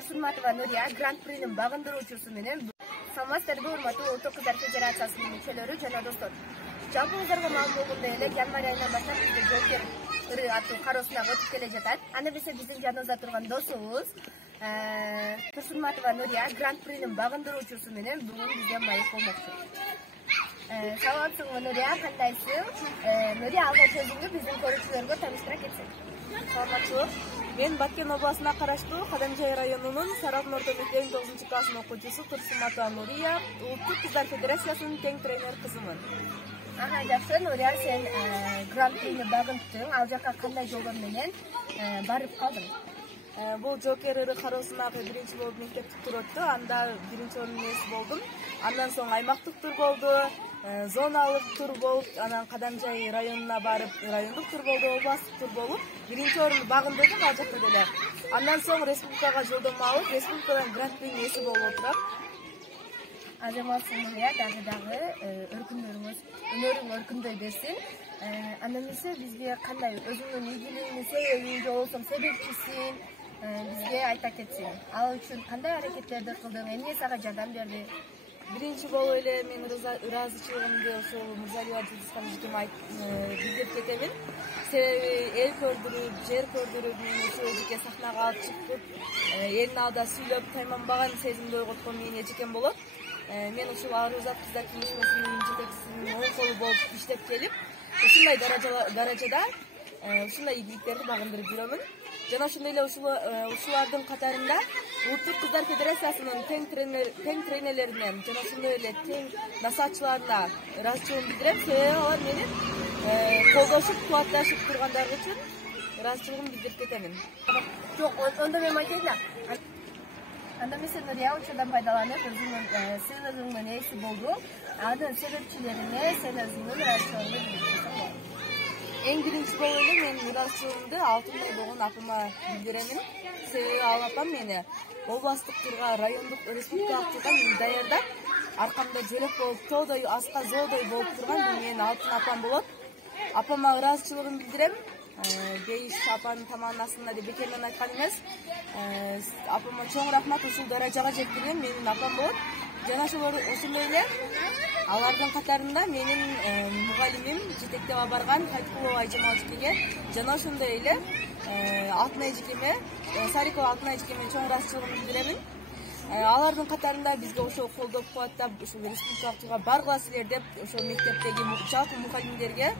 Турсунматова Нурия Гран-принин багындыруучусу менен саламатсыздарбы, урматтуу Улуттук Кыздар Федерациясынын мүчөлөрү жана достор. Жалпыңыздарга маалым болгондой эле январь айынан баштап бизде жоокер ыры аттуу кароосунан өтүп келе жатат. Анда биз биздин жаныбызда турган досубуз Турсунматова Нурия Гран-принин багындыруучусу менен бүгүн бизде маек болмокчу. Саламатсызбы Нурия, кандайсың? Нурия, алгач өзүңдү биздин көрүүчүлөргө тааныштыра кетсең. Саламатчылык. Мен Баткен областына караштуу Кадамжай районунун Саралдын орто мектебинин 9 класстын окуучусу Турсунматова Нурия, Улуттук Кыздар Федерациясынын тең тренер кызымын. Жакшы, Нурия, сен Гран-прини багынттың. Ал жака кандай жолдор менен барып калдың? Бул жоокер ыры кароосунагы биринчи болуп мектепти турупту. Анда биринчи ордун ээси болдум. Андан соң аймактык тур болду, зоналык тур болуп, анан Кадамжай районуна барып, райондук тур болду, областтык тур болуп, биринчи орунду багындырдым ал жакта деле. Андан соң республикага жолдомо алып, республикадан гран-при ээси болуп отурам. Азаматсың Нурия, дагы өнөрүң өркүндөй берсин. Андан эмесе бизге кандай өзүңдүн ийгилигиңди себебин же болбосо себепчисин бизге айта кетсең. Ал үчүн кандай аракеттерди кылдың, эмне сага жардам берди? Биринчи болуп эле мен ыраазычылыгымды ошол Мырзалиева Жылдызхан эжекеме билдирип кетемин. Себеби эл көрдүрүп, жер көрдүрүп, мени ушул эжеке сахнага алып чыгып, элдин алдында сүйлөп тайманбаган сезимди ойготкон менин эжекем болот. Мен ушул Арузат кыздар кеңешмесинин жетекчисинин оң колу болуп иштеп келип, ушундай даражада ушундай ийгиликтерди багындырып жүрөмүн. Жана ошондой эле ушулардын катарында Улуттук Кыздар Федерациясынын тең тренерлеринен жана ошондой эле тең насаатчыларына ыраазычылыгымды билдирем. Себеби алар мени колдошуп, кубатташып тургандары үчүн ыраазычылыгымды билдирип кетемин. Жок, ондо мен айтайын да. Анда эмесе Нурия учурдан пайдаланып, өзүнүн сыйлыгыңдын ээси болду. Анын себепчилерине сен өзүңдүн ыраазычылыгыңды билдиресиң. Эң биринчи болуп эле мен ыраазычылыгымды алтындай болгон апама билдиремин. Себеби ал апам мени областтык турга, райондук, республикалык турга мени даярдап, аркамда желек болуп, тоодой, аска зоодой болуп турган бул менин алтын апам болот. Апама ыраазычылыгымды билдирем. Бейиш апанын тамагынын астында деп бекерден айткан эмес. Апама чоң рахмат, ушул даражага жеткирген менин апам болот. Жана ошондой эле алардын катарында менин мугалимим жетектеп алып барган Хайткулова Айжамал эжекеге жана ошондой эле Алтын эжекеме, Сарикова Алтын эжекеме чоң ыраазычылыгымды билдиремин. Алардын катарында бизге ошо колдоп кубаттап, ушул республикалык турга баргыла силер деп ошол мектептеги жалпы мугалимдерге